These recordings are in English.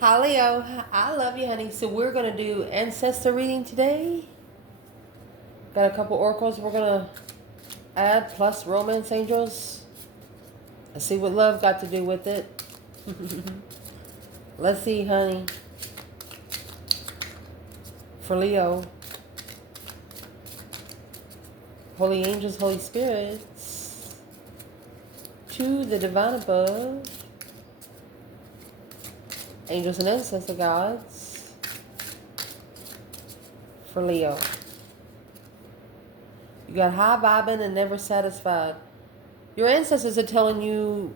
Hi Leo, I love you, honey. So we're gonna do ancestor reading today. Got a couple oracles we're gonna add, plus romance angels. Let's see what love got to do with it. Let's see, honey. For Leo, holy angels, holy spirits, to the divine above, angels and ancestor gods. For Leo, you got high vibing and never satisfied. Your ancestors are telling you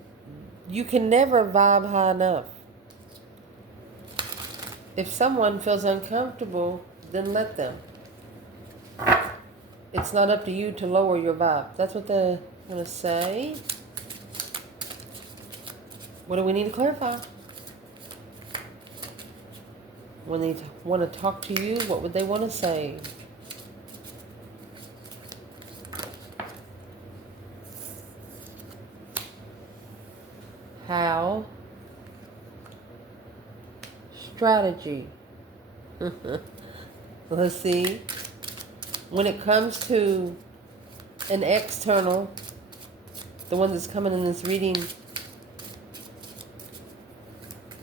you can never vibe high enough. If someone feels uncomfortable, then let them. It's not up to you to lower your vibe. That's what they're going to say. What do we need to clarify? When they want to talk to you, what would they want to say? How? Strategy. Let's see. When it comes to an external, the one that's coming in this reading,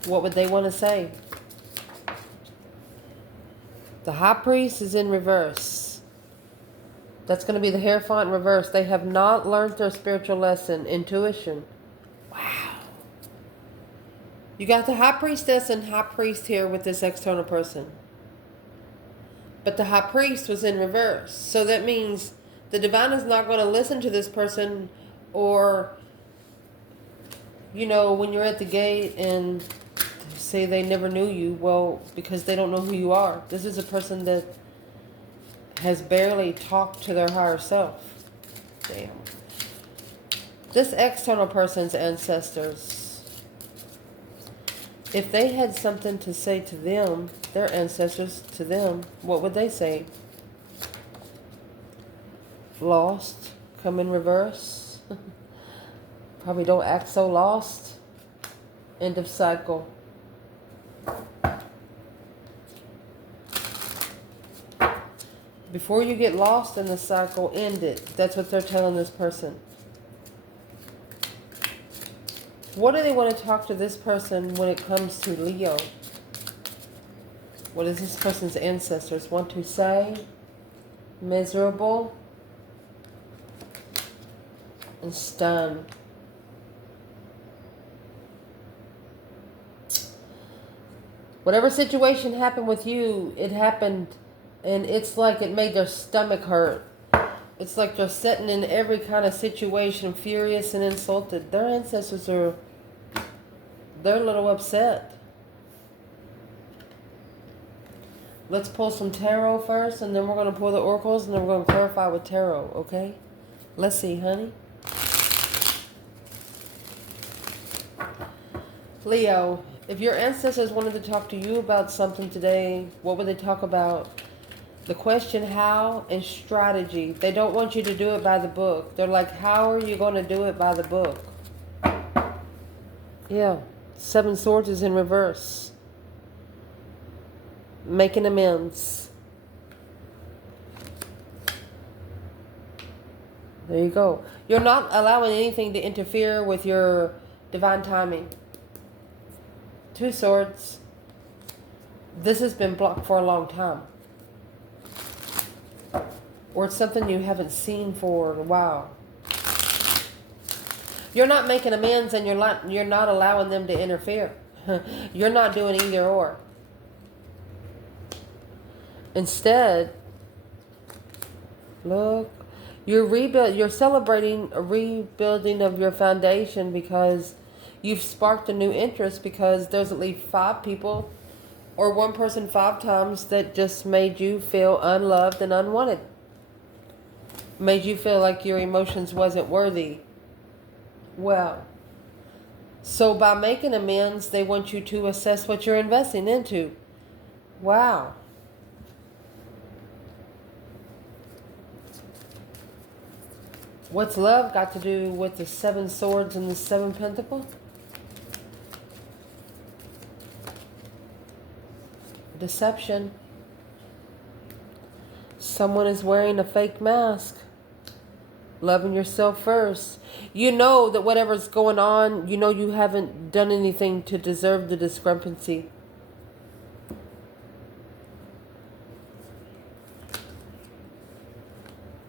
what would they want to say? The High Priest is in reverse. That's going to be the Hierophant in reverse. They have not learned their spiritual lesson, intuition. Wow. You got the High Priestess and High Priest here with this external person. But the High Priest was in reverse. So that means the divine is not going to listen to this person, or, you know, when you're at the gate and say they never knew you, well, because they don't know who you are. This is a person that has barely talked to their higher self. Damn. This external person's ancestors, if they had something to say to them, their ancestors to them, what would they say? Lost, come in reverse. Probably don't act so lost. End of cycle. Before you get lost in the cycle, end it. That's what they're telling this person. What do they want to talk to this person when it comes to Leo? What does this person's ancestors want to say? Miserable and stunned. Whatever situation happened with you, it happened, and it's like it made their stomach hurt. It's like they're sitting in every kind of situation, furious and insulted. Their ancestors they're a little upset. Let's pull some tarot first, and then we're going to pull the oracles, and then we're going to clarify with tarot, okay? Let's see, honey. Leo, if your ancestors wanted to talk to you about something today, what would they talk about? The question how and strategy. They don't want you to do it by the book. They're like, how are you going to do it by the book? Yeah. Seven Swords is in reverse. Making amends. There you go. You're not allowing anything to interfere with your divine timing. Two Swords. This has been blocked for a long time. Or it's something you haven't seen for a while. You're not making amends, and you're not allowing them to interfere. You're not doing either or. Instead, look, you're celebrating a rebuilding of your foundation because you've sparked a new interest, because there's at least 5 people or one person 5 times that just made you feel unloved and unwanted. Made you feel like your emotions wasn't worthy. Well, so by making amends, they want you to assess what you're investing into. Wow. What's love got to do with the 7 swords and the 7 pentacles? Deception. Someone is wearing a fake mask. Loving yourself first. You know that whatever's going on, you know you haven't done anything to deserve the discrepancy.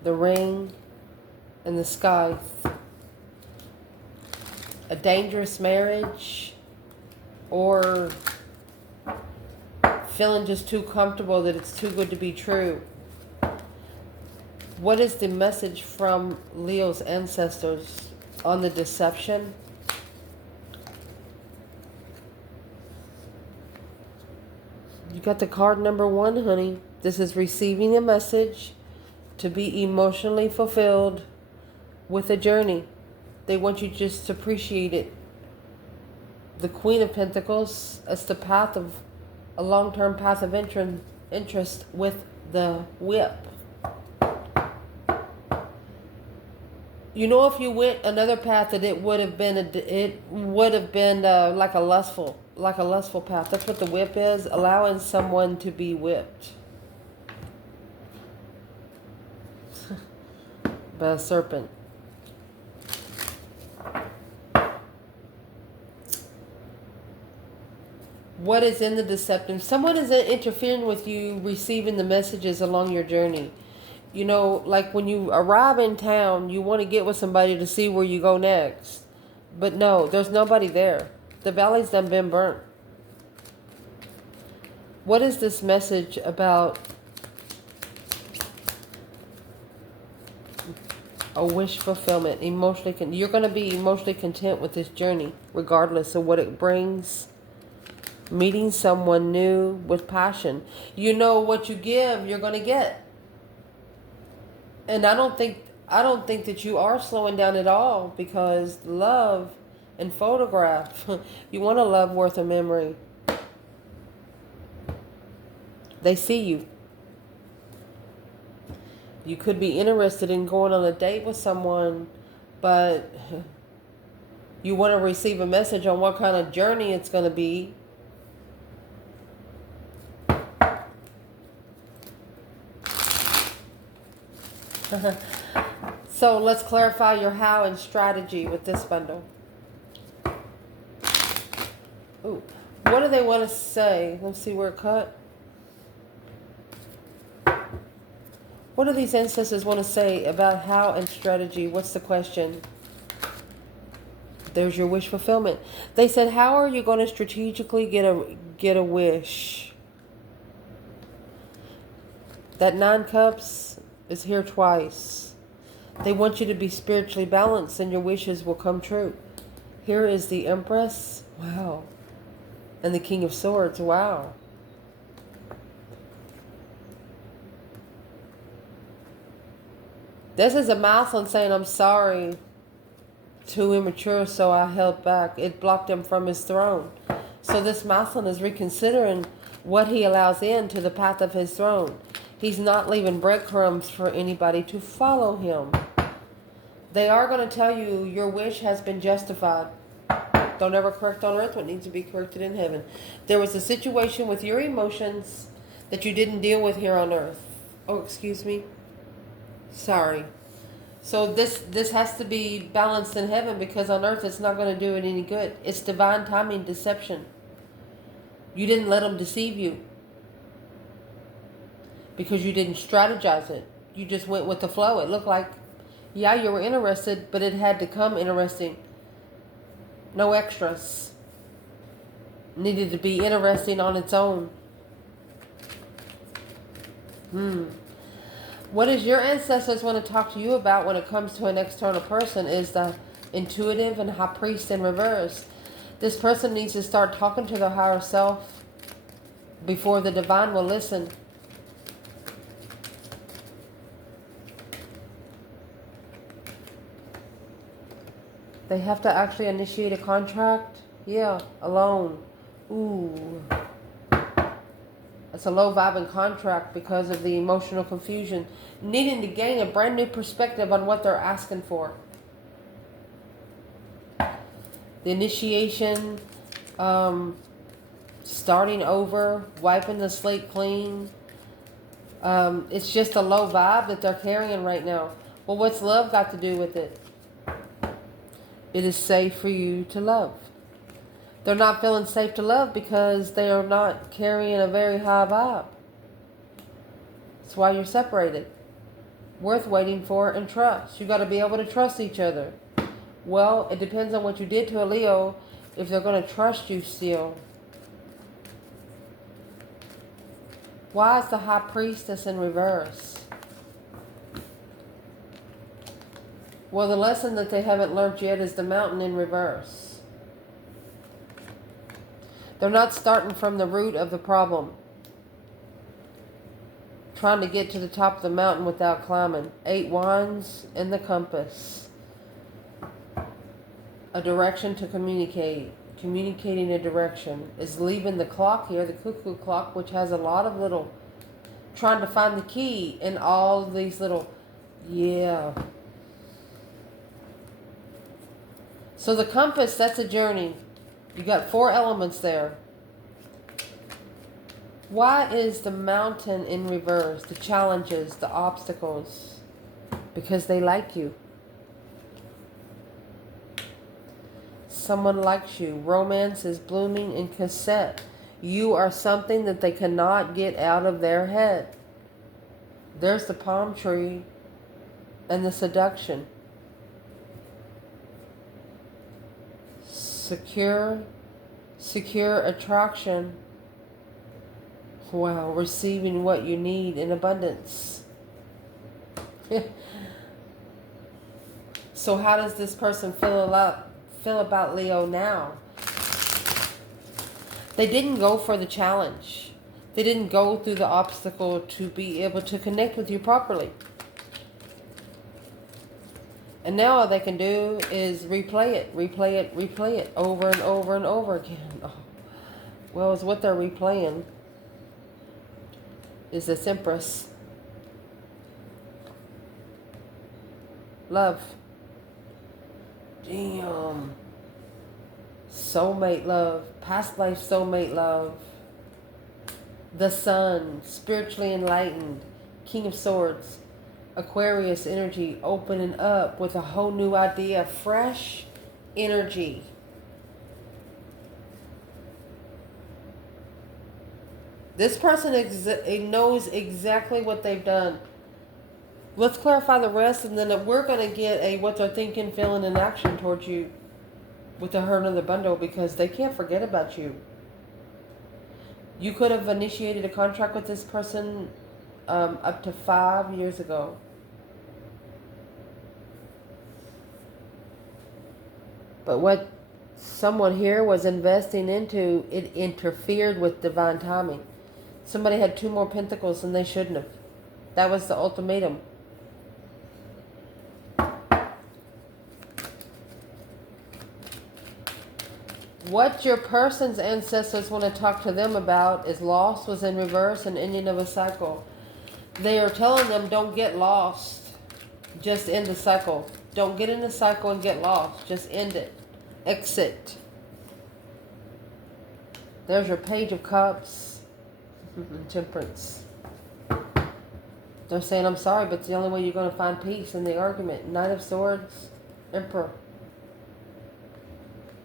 The ring and the sky. A dangerous marriage, or feeling just too comfortable that it's too good to be true. What is the message from Leo's ancestors on the deception? You got the card number 1, honey. This is receiving a message to be emotionally fulfilled with a journey. They want you just to appreciate it. The Queen of Pentacles, it's the path of a long-term path of interest with the whip. You know, if you went another path, that it would have been like a lustful path. That's what the whip is, allowing someone to be whipped by a serpent. What is in the deception? Someone is interfering with you receiving the messages along your journey. You know, like when you arrive in town, you want to get with somebody to see where you go next. But no, there's nobody there. The valley's done been burnt. What is this message about? A wish fulfillment. You're going to be emotionally content with this journey, regardless of what it brings. Meeting someone new with passion. You know what you give, you're going to get. And I don't think that you are slowing down at all, because love and photograph. You want a love worth a memory. They see you. You could be interested in going on a date with someone, but you want to receive a message on what kind of journey it's going to be. So let's clarify your how and strategy with this bundle. Ooh, what do they want to say? Let's see where it cut. What do these ancestors want to say about how and strategy? What's the question? There's your wish fulfillment. They said, how are you going to strategically get a wish? That 9 cups is here twice. They want you to be spiritually balanced and your wishes will come true. Here is the Empress. Wow. And the King of Swords. Wow. This is a mouthful saying, I'm sorry. Too immature, so I held back. It blocked him from his throne. So this mouthful is reconsidering what he allows into the path of his throne. He's not leaving breadcrumbs for anybody to follow him. They are going to tell you your wish has been justified. Don't ever correct on earth what needs to be corrected in heaven. There was a situation with your emotions that you didn't deal with here on earth. Oh, excuse me. Sorry. So this has to be balanced in heaven, because on earth it's not going to do it any good. It's divine timing deception. You didn't let them deceive you, because you didn't strategize it. You just went with the flow. It looked like, yeah, you were interested, but it had to come interesting. No extras. Needed to be interesting on its own. What is your ancestors want to talk to you about when it comes to an external person is the intuitive and high priest in reverse. This person needs to start talking to their higher self before the divine will listen. They have to actually initiate a contract? Yeah, alone. Ooh. It's a low vibing contract because of the emotional confusion. Needing to gain a brand new perspective on what they're asking for. The initiation, starting over, wiping the slate clean. It's just a low vibe that they're carrying right now. Well, what's love got to do with it? It is safe for you to love. They're not feeling safe to love because they are not carrying a very high vibe. That's why you're separated. Worth waiting for and trust. You got to be able to trust each other. Well, it depends on what you did to a Leo if they're going to trust you still. Why is the High Priestess in reverse? Well, the lesson that they haven't learned yet is the Mountain in reverse. They're not starting from the root of the problem. Trying to get to the top of the mountain without climbing. 8 wands and the compass. A direction to communicate. Communicating a direction. Is leaving the clock here, the cuckoo clock, which has a lot of little... Trying to find the key in all of these little... Yeah. So the compass, that's a journey. You got 4 elements there. Why is the mountain in reverse? The challenges, the obstacles. Because they like you. Someone likes you. Romance is blooming in cassette. You are something that they cannot get out of their head. There's the palm tree and the seduction. Secure attraction. Wow, receiving what you need in abundance. So how does this person feel about Leo now? They didn't go for the challenge. They didn't go through the obstacle to be able to connect with you properly. And now all they can do is replay it over and over and over again. Oh. Well, it's what they're replaying is this Empress. Love. Damn. Soulmate love. Past life soulmate love. The Sun. Spiritually enlightened. King of Swords. Aquarius energy. Opening up with a whole new idea. Fresh energy. This person knows exactly what they've done. Let's clarify the rest, and then we're going to get a what they're thinking, feeling, and action towards you with the Heart of the Bundle, because they can't forget about you. You could have initiated a contract with this person up to 5 years ago. But what someone here was investing into, it interfered with divine timing. Somebody had 2 more pentacles and they shouldn't have. That was the ultimatum. What your person's ancestors want to talk to them about is loss was in reverse and ending of a cycle. They are telling them don't get lost. Just end the cycle. Don't get in the cycle and get lost. Just end it. Exit. There's your Page of Cups. Temperance. They're saying, I'm sorry, but it's the only way you're going to find peace in the argument. Knight of Swords. Emperor.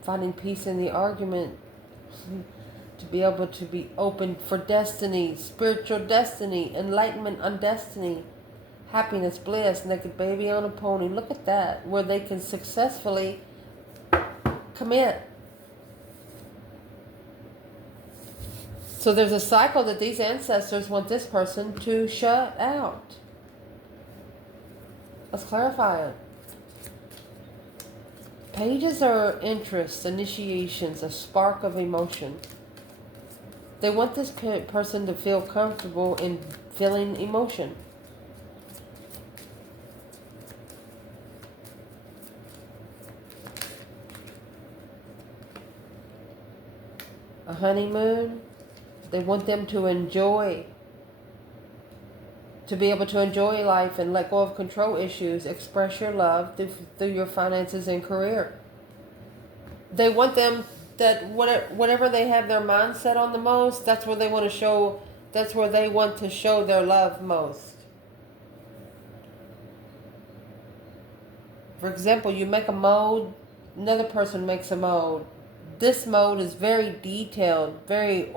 Finding peace in the argument. To be able to be open for destiny. Spiritual destiny. Enlightenment on destiny. Happiness, bliss, naked baby on a pony. Look at that. Where they can successfully commit. So there's a cycle that these ancestors want this person to shut out. Let's clarify it. Pages are interests, initiations, a spark of emotion. They want this person to feel comfortable in feeling emotion. A honeymoon. They want them to enjoy, to be able to enjoy life and let go of control issues, express your love through your finances and career. They want them that whatever they have their mindset on the most, that's where they want to show. That's where they want to show their love most. For example, you make a mold, another person makes a mold. This mold is very detailed, very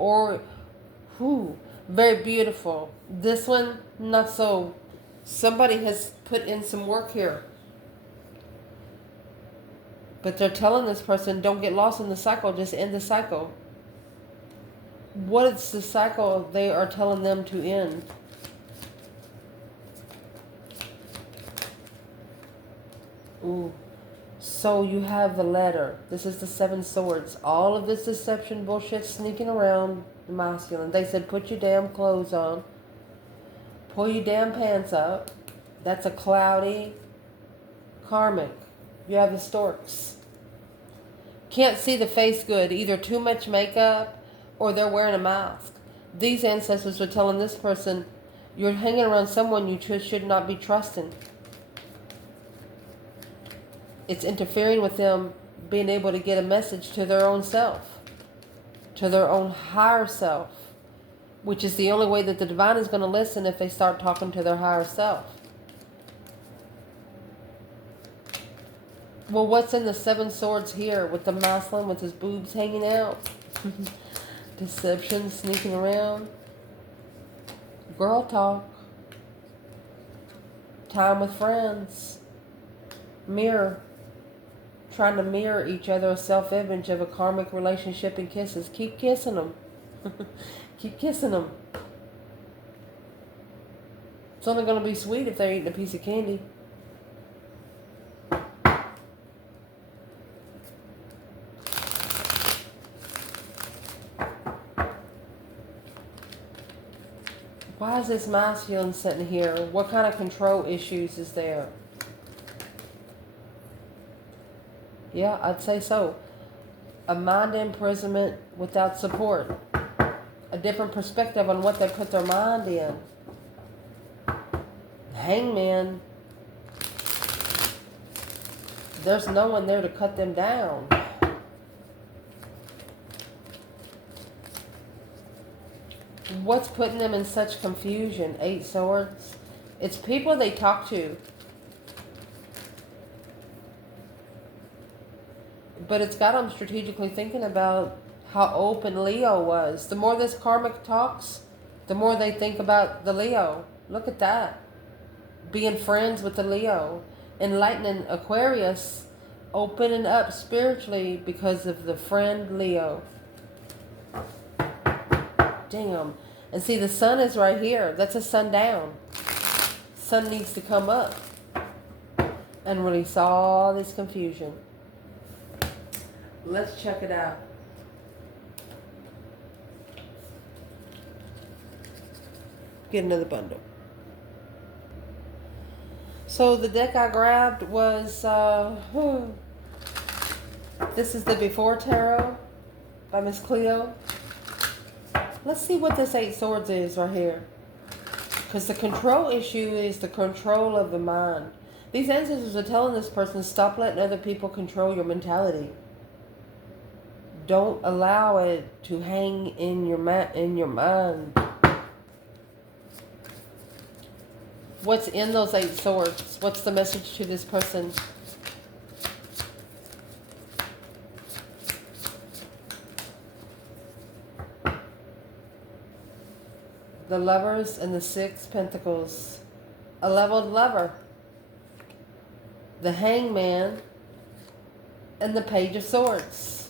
beautiful. This one, not so. Somebody has put in some work here. But they're telling this person, don't get lost in the cycle, just end the cycle. What is the cycle they are telling them to end? Ooh. So you have the letter. This is the 7 swords. All of this deception bullshit sneaking around the masculine. They said, put your damn clothes on. Pull your damn pants up. That's a cloudy karmic. You have the storks. Can't see the face good. Either too much makeup or they're wearing a mask. These ancestors are telling this person, you're hanging around someone you should not be trusting. It's interfering with them being able to get a message to their own self, to their own higher self, which is the only way that the divine is going to listen if they start talking to their higher self. Well, what's in the 7 swords here with the masculine with his boobs hanging out? Deception sneaking around. Girl talk. Time with friends. Mirror. Trying to mirror each other's self-image of a karmic relationship and kisses. Keep kissing them. Keep kissing them. It's only going to be sweet if they're eating a piece of candy. Why is this masculine sitting here? What kind of control issues is there? Yeah, I'd say so. A mind imprisonment without support. A different perspective on what they put their mind in. Hangman. There's no one there to cut them down. What's putting them in such confusion? 8 swords. It's people they talk to. But it's got them strategically thinking about how open Leo was. The more this karmic talks, the more they think about the Leo. Look at that. Being friends with the Leo. Enlightening Aquarius. Opening up spiritually because of the friend Leo. Damn. And see, the sun is right here. That's a sundown. Sun needs to come up and release all this confusion. Let's check it out. Get another bundle. So the deck I grabbed was, this is the Before Tarot by Miss Cleo. Let's see what this 8 swords is right here. Because the control issue is the control of the mind. These ancestors are telling this person, stop letting other people control your mentality. Don't allow it to hang in your mind. What's in those 8 swords? What's the message to this person? The Lovers and the 6 Pentacles. A leveled lover. The Hangman and the Page of Swords.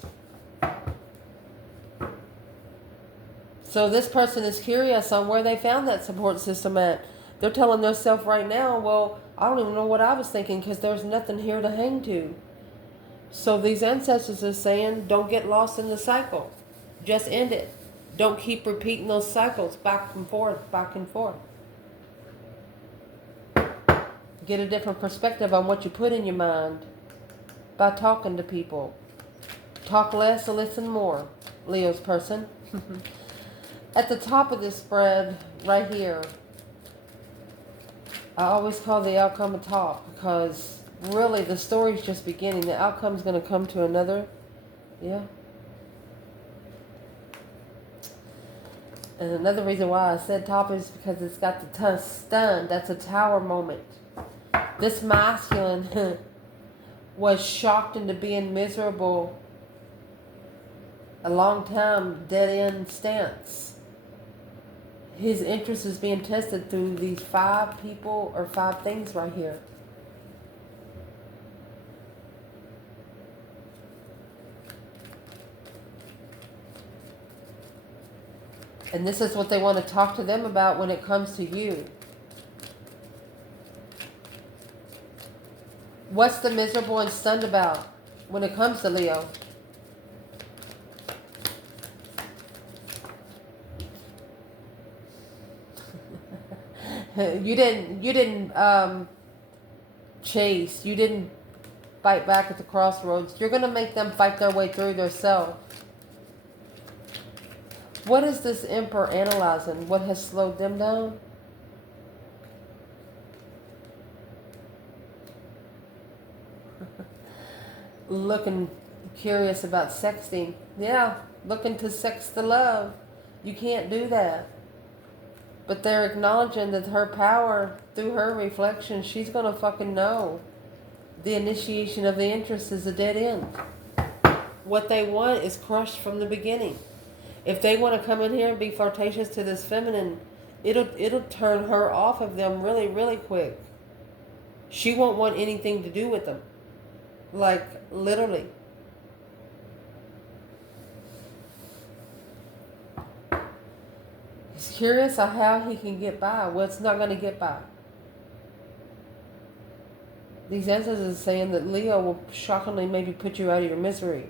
So this person is curious on where they found that support system at. They're telling themselves right now, well, I don't even know what I was thinking because there's nothing here to hang to. So these ancestors are saying, don't get lost in the cycle. Just end it. Don't keep repeating those cycles back and forth, back and forth. Get a different perspective on what you put in your mind by talking to people. Talk less and listen more, Leo's person. At the top of this spread, right here, I always call the outcome a talk because really the story's just beginning. The outcome's going to come to another. Yeah. And another reason why I said top is because it's got the tongue stunned. That's a tower moment. This masculine was shocked into being miserable a long time, dead end stance. His interest is being tested through these 5 people or 5 things right here. And this is what they want to talk to them about when it comes to you. What's the miserable and stunned about when it comes to Leo? You didn't chase. You didn't fight back at the crossroads. You're going to make them fight their way through themselves. What is this Emperor analyzing? What has slowed them down? Looking curious about sexting. Yeah, looking to sex the love. You can't do that. But they're acknowledging that her power, through her reflection, she's going to fucking know. The initiation of the interest is a dead end. What they want is crushed from the beginning. If they want to come in here and be flirtatious to this feminine, it'll turn her off of them really, really quick. She won't want anything to do with them. Like, literally. He's curious on how he can get by. Well, it's not going to get by. These ancestors are saying that Leo will shockingly maybe put you out of your misery.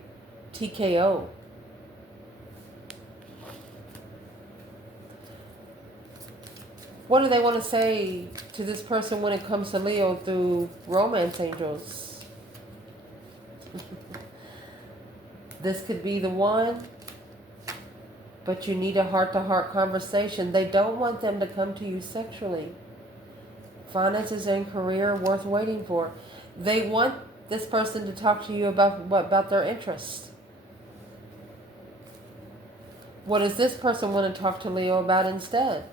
TKO. What do they want to say to this person when it comes to Leo through romance angels? This could be the one, but you need a heart-to-heart conversation. They don't want them to come to you sexually. Finances and career are worth waiting for. They want this person to talk to you about their interests. What does this person want to talk to Leo about instead?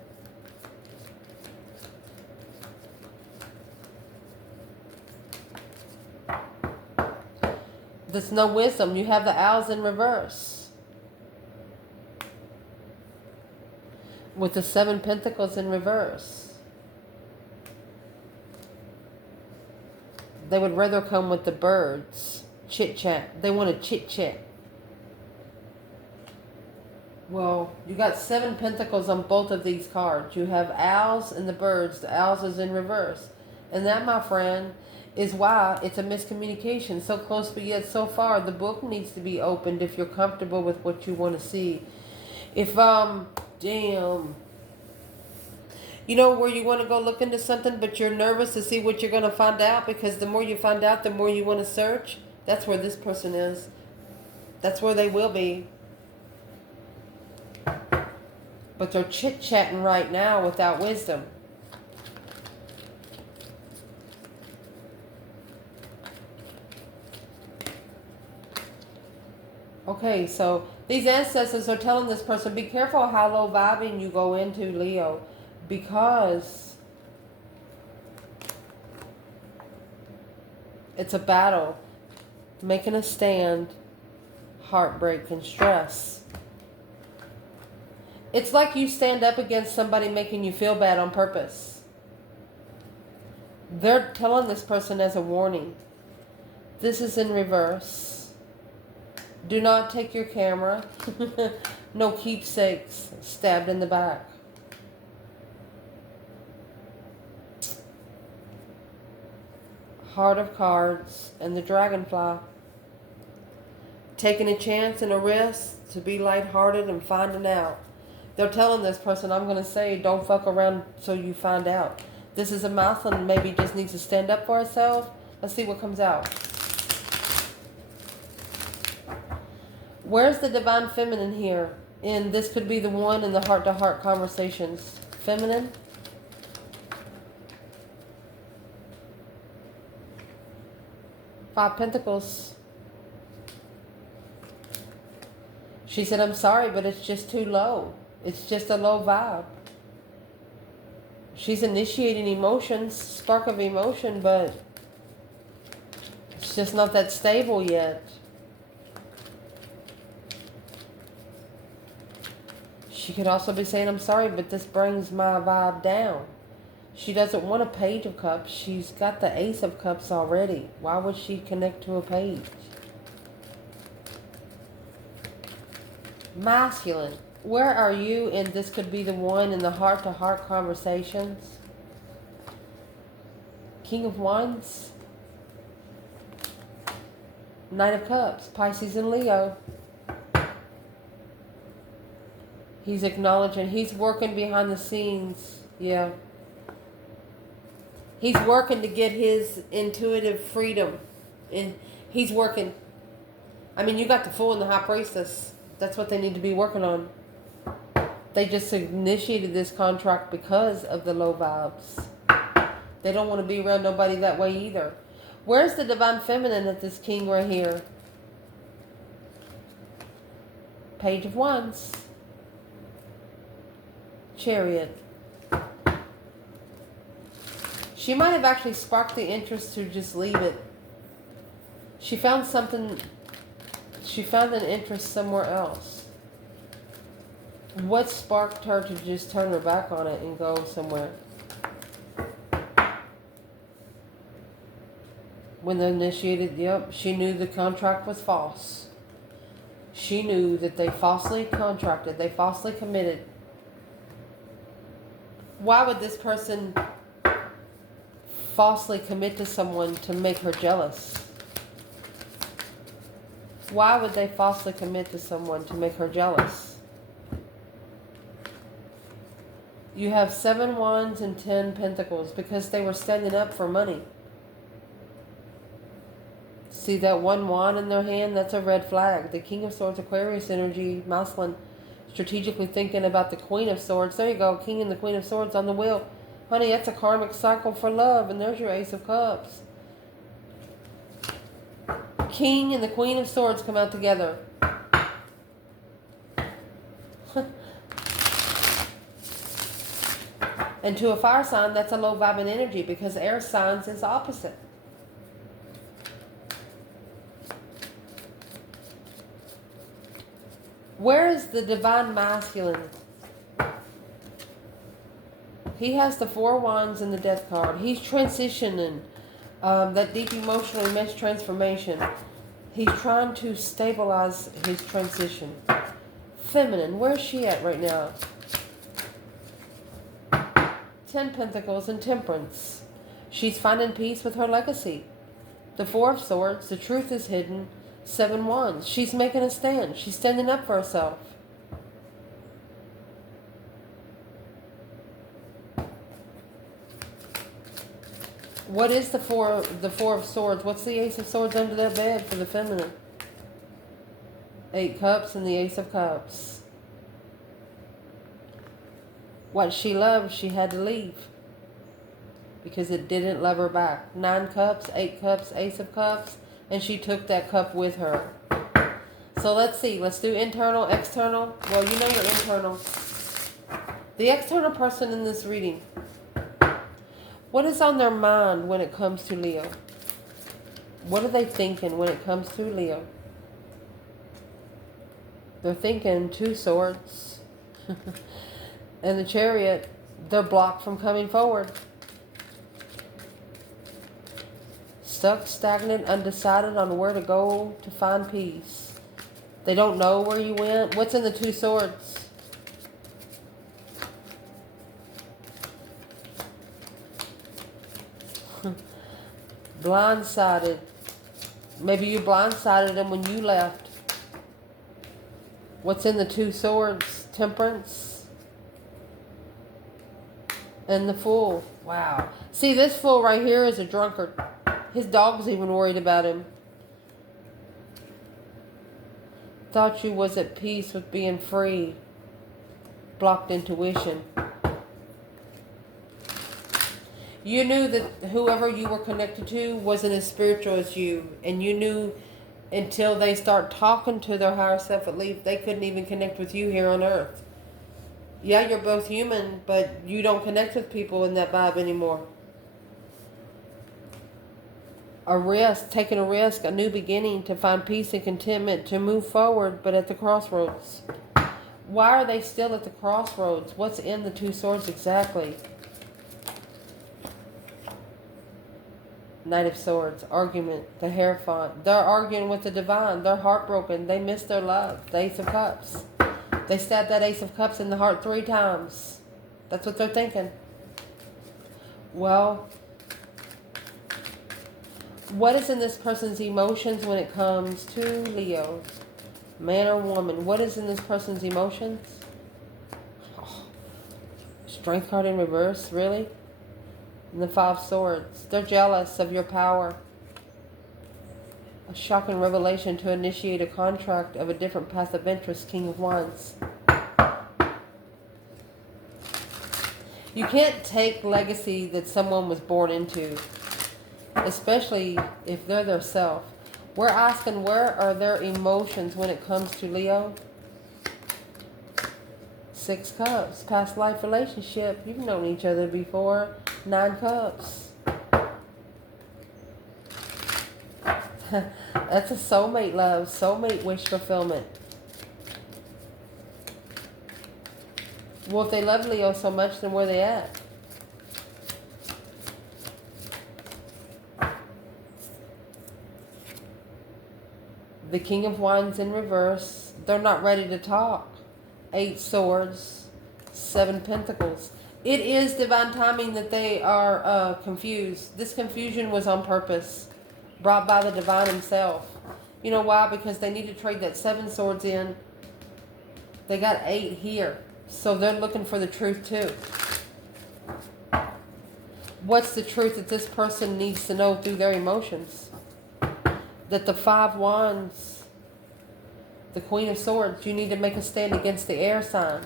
There's no wisdom. You have the owls in reverse. With the 7 pentacles in reverse. They would rather come with the birds. Chit chat. They want to chit chat. Well, you got 7 pentacles on both of these cards. You have owls and the birds. The owls is in reverse. And that, my friend, is why it's a miscommunication. So close but yet so far. The book needs to be opened if you're comfortable with what you want to see. If, damn. You know where you want to go look into something, but you're nervous to see what you're going to find out, because the more you find out, the more you want to search. That's where this person is. That's where they will be. But they're chit-chatting right now without wisdom. Okay, so these ancestors are telling this person, be careful how low vibing you go into, Leo, because it's a battle, making a stand, heartbreak and stress. It's like you stand up against somebody making you feel bad on purpose. They're telling this person as a warning. This is in reverse. Do not take your camera. No keepsakes. Stabbed in the back. Heart of Cards and the Dragonfly. Taking a chance and a risk to be lighthearted and finding out. They're telling this person, I'm going to say, don't fuck around so you find out. This is a masculine, maybe just needs to stand up for herself. Let's see what comes out. Where's the divine feminine here? And this could be the one in the heart-to-heart conversations. Feminine. Five Pentacles. She said, I'm sorry, but it's just too low. It's just a low vibe. She's initiating emotions, spark of emotion, but it's just not that stable yet. She could also be saying, I'm sorry, but this brings my vibe down. She doesn't want a Page of Cups. She's got the Ace of Cups already. Why would she connect to a page? Masculine. Where are you? And this could be the one in the heart-to-heart conversations. King of Wands. Knight of Cups. Pisces and Leo. He's acknowledging. He's working behind the scenes. Yeah. He's working to get his intuitive freedom. And he's working. I mean, you got the Fool and the High Priestess. That's what they need to be working on. They just initiated this contract because of the low vibes. They don't want to be around nobody that way either. Where's the Divine Feminine at this King right here? Page of Wands. Chariot. She might have actually sparked the interest to just leave it. She found something. She found an interest somewhere else. What sparked her to just turn her back on it and go somewhere? When they initiated, yep, she knew the contract was false. She knew that they falsely contracted. They falsely committed. Why would this person falsely commit to someone to make her jealous? Why would they falsely commit to someone to make her jealous? You have 7 Wands and 10 Pentacles because they were standing up for money. See that 1 wand in their hand? That's a red flag. The King of Swords, Aquarius energy, masculine, strategically thinking about the Queen of Swords. There you go, King and the Queen of Swords on the wheel. Honey, that's a karmic cycle for love, and there's your Ace of Cups. King and the Queen of Swords come out together. And to a fire sign, that's a low vibing energy because air signs is opposite. Where is the Divine Masculine? He has the 4 Wands and the Death card. He's transitioning. That deep emotional immense transformation. He's trying to stabilize his transition. Feminine. Where's she at right now? 10 Pentacles and Temperance. She's finding peace with her legacy. The 4 of Swords. The truth is hidden. 7 Wands. She's making a stand. She's standing up for herself. What is the four of Swords? What's the Ace of Swords under their bed for the feminine? 8 Cups and the Ace of Cups. What she loved, she had to leave. Because it didn't love her back. 9 Cups, 8 Cups, Ace of Cups. And she took that cup with her. So let's see. Let's do internal, external. Well, you know your internal. The external person in this reading. What is on their mind when it comes to Leo? What are they thinking when it comes to Leo? They're thinking 2 Swords. And the Chariot. They're blocked from coming forward. Stuck, stagnant, undecided on where to go to find peace. They don't know where you went. What's in the 2 Swords? Blindsided. Maybe you blindsided them when you left. What's in the 2 Swords? Temperance. And the Fool. Wow. See, this Fool right here is a drunkard. His dog's even worried about him. Thought you was at peace with being free. Blocked intuition. You knew that whoever you were connected to wasn't as spiritual as you. And you knew until they start talking to their higher self at least, they couldn't even connect with you here on earth. Yeah, you're both human, but you don't connect with people in that vibe anymore. A risk, taking a risk, a new beginning to find peace and contentment, to move forward, but at the crossroads. Why are they still at the crossroads? What's in the Two Swords exactly? Knight of Swords, argument, the Hierophant. They're arguing with the divine. They're heartbroken. They miss their love. The Ace of Cups. They stabbed that Ace of Cups in the heart 3 times. That's what they're thinking. Well, what is in this person's emotions when it comes to Leo? Man or woman? What is in this person's emotions? Oh, Strength card in reverse, really? And the 5 Swords. They're jealous of your power. A shocking revelation to initiate a contract of a different path of interest. King of Wands. You can't take legacy that someone was born into, especially if they're their self. We're asking, where are their emotions when it comes to Leo? 6 Cups, past life relationship. You've known each other before. 9 Cups. That's a soulmate love, soulmate wish fulfillment. Well, if they love Leo so much, then where are they at? The King of Wands in reverse. They're not ready to talk. 8 Swords, 7 Pentacles. It is divine timing that they are confused. This confusion was on purpose, brought by the divine himself. You know why? Because they need to trade that 7 Swords in. They got 8 here. So they're looking for the truth too. What's the truth that this person needs to know through their emotions? That the 5 Wands, the Queen of Swords, you need to make a stand against the air sign,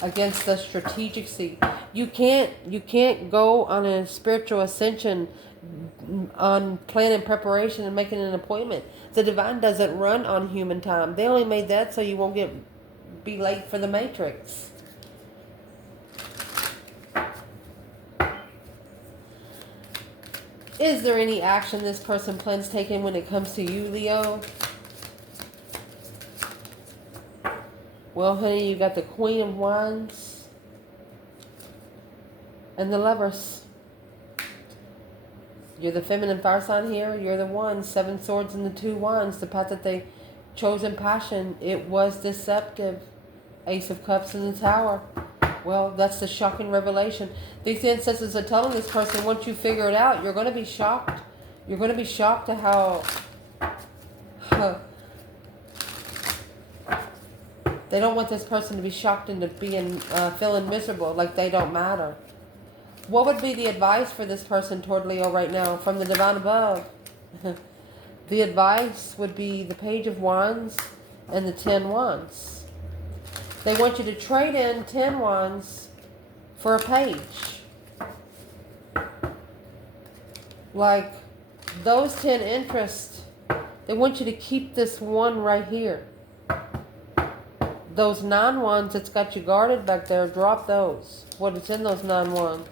against the strategicy. You can't go on a spiritual ascension on plan and preparation and making an appointment. The divine doesn't run on human time. They only made that so you won't be late for the matrix. Is there any action this person plans taking when it comes to you, Leo? Well, honey, you got the Queen of Wands and the Lovers. You're the feminine fire sign here. You're the one. 7 Swords and the 2 Wands. The path that they chose in passion. It was deceptive. Ace of Cups in the Tower. Well, that's the shocking revelation. These ancestors are telling this person, once you figure it out, you're going to be shocked. You're going to be shocked at how... They don't want this person to be shocked into being feeling miserable, like they don't matter. What would be the advice for this person toward Leo right now from the divine above? The advice would be the Page of Wands and the 10 Wands. They want you to trade in 10 Wands for a page. Like those 10 interests, they want you to keep this one right here. Those 9 Wands that's got you guarded back there, drop those. What is in those 9 Wands?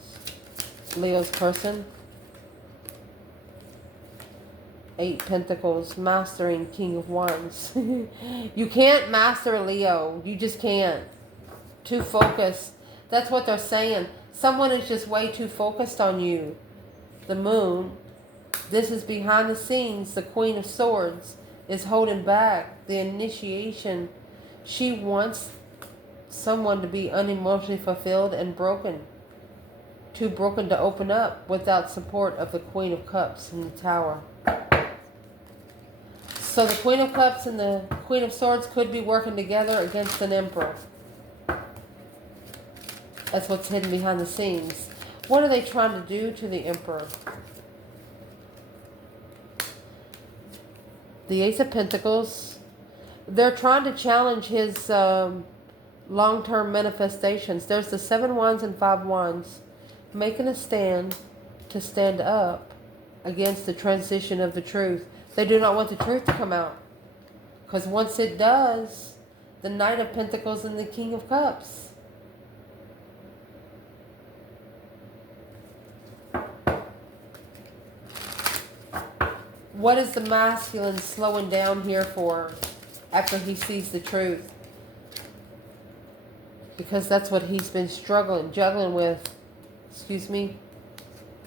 Leo's person. 8 Pentacles, mastering King of Wands. You can't master a Leo. You just can't. Too focused. That's what they're saying. Someone is just way too focused on you. The Moon. This is behind the scenes. The Queen of Swords is holding back the initiation. She wants someone to be unemotionally fulfilled and broken. Too broken to open up without support of the Queen of Cups in the Tower. So the Queen of Cups and the Queen of Swords could be working together against an Emperor. That's what's hidden behind the scenes. What are they trying to do to the Emperor? The Ace of Pentacles. They're trying to challenge his long-term manifestations. There's the 7 Wands and 5 Wands. Making a stand to stand up against the transition of the truth. They do not want the truth to come out. Because once it does, the Knight of Pentacles and the King of Cups. What is the masculine slowing down here for after he sees the truth? Because that's what he's been juggling with. Excuse me.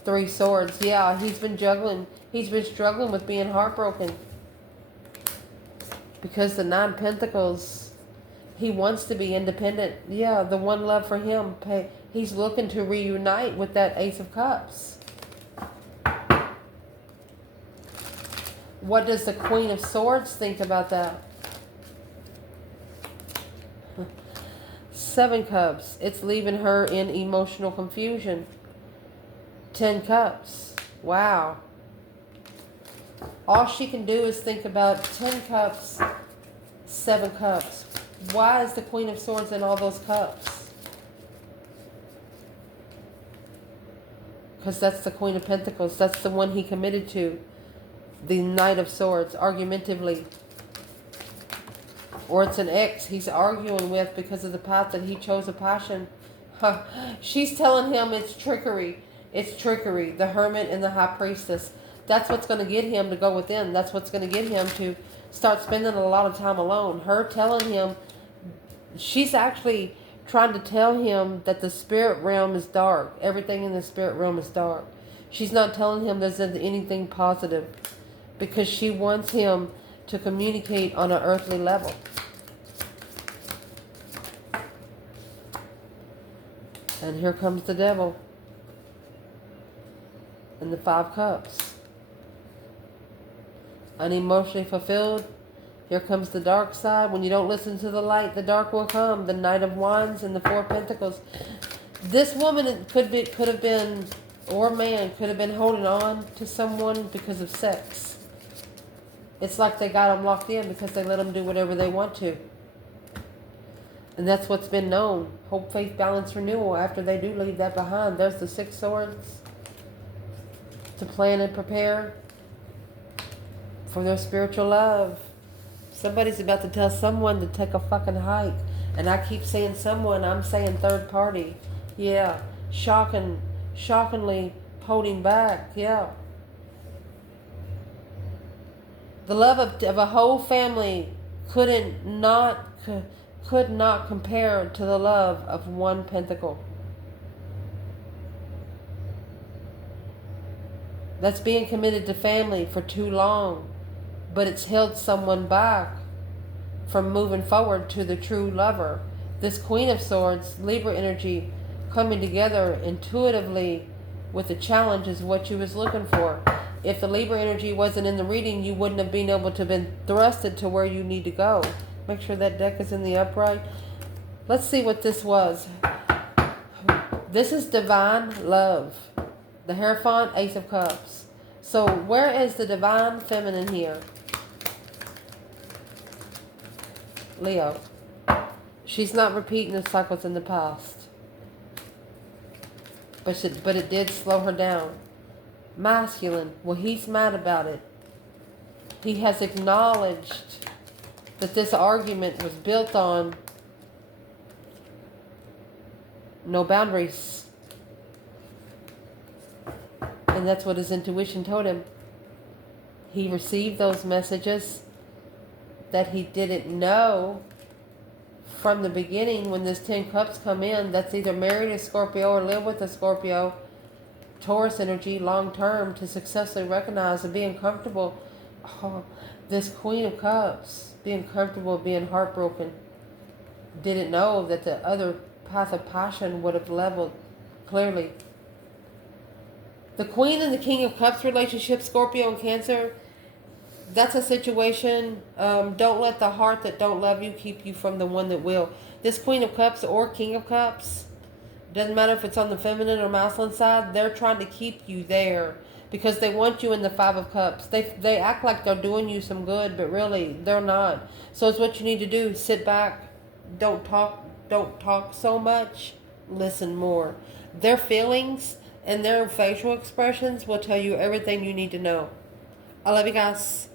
3 swords. Yeah, he's been juggling. He's been struggling with being heartbroken. Because the 9 Pentacles, he wants to be independent. Yeah, the one love for him. He's looking to reunite with that Ace of Cups. What does the Queen of Swords think about that? 7 Cups. It's leaving her in emotional confusion. 10 Cups. Wow. All she can do is think about 10 Cups, 7 Cups. Why is the Queen of Swords in all those cups? Because that's the Queen of Pentacles. That's the one he committed to. The Knight of Swords, argumentatively. Or it's an ex he's arguing with because of the path that he chose a passion. She's telling him it's trickery. It's trickery. The Hermit and the High Priestess. That's what's going to get him to go within. That's what's going to get him to start spending a lot of time alone. Her telling him, she's actually trying to tell him that the spirit realm is dark. Everything in the spirit realm is dark. She's not telling him there's anything positive. Because she wants him to communicate on an earthly level. And here comes the devil. And the 5 Cups. Unemotionally fulfilled. Here comes the dark side. When you don't listen to the light, the dark will come. The Knight of Wands and the 4 Pentacles. This woman could have been, or man, could have been holding on to someone because of sex. It's like they got them locked in because they let them do whatever they want to. And that's what's been known. Hope, faith, balance, renewal. After they do leave that behind, there's the 6 Swords. To plan and prepare for their spiritual love. Somebody's about to tell someone to take a fucking hike. And I keep saying someone, I'm saying third party. Yeah. Shockingly holding back. Yeah. The love of a whole family could not compare to the love of 1 Pentacle. That's being committed to family for too long, but it's held someone back from moving forward to the true lover. This Queen of Swords, Libra energy, coming together intuitively with a challenge is what you was looking for. If the Libra energy wasn't in the reading, you wouldn't have been able to have been thrusted to where you need to go. Make sure that deck is in the upright. Let's see what this was. This is divine love. The Hierophant, Ace of Cups. So where is the divine feminine here? Leo. She's not repeating the cycles in the past. But it did slow her down. Masculine. Well, he's mad about it. He has acknowledged that this argument was built on no boundaries. And that's what his intuition told him. He received those messages that he didn't know from the beginning. When this 10 Cups come in, that's either married a Scorpio or live with a Scorpio. Taurus energy long term to successfully recognize and being comfortable. Oh, this Queen of Cups, being comfortable, being heartbroken, didn't know that the other path of passion would have leveled clearly. The Queen and the King of Cups relationship, Scorpio and Cancer, that's a situation. Don't let the heart that don't love you keep you from the one that will. This Queen of Cups or King of Cups, doesn't matter if it's on the feminine or masculine side, they're trying to keep you there because they want you in the 5 of Cups. They act like they're doing you some good, but really they're not. So it's what you need to do. Sit back. Don't talk so much. Listen more. Their feelings and their facial expressions will tell you everything you need to know. I love you guys.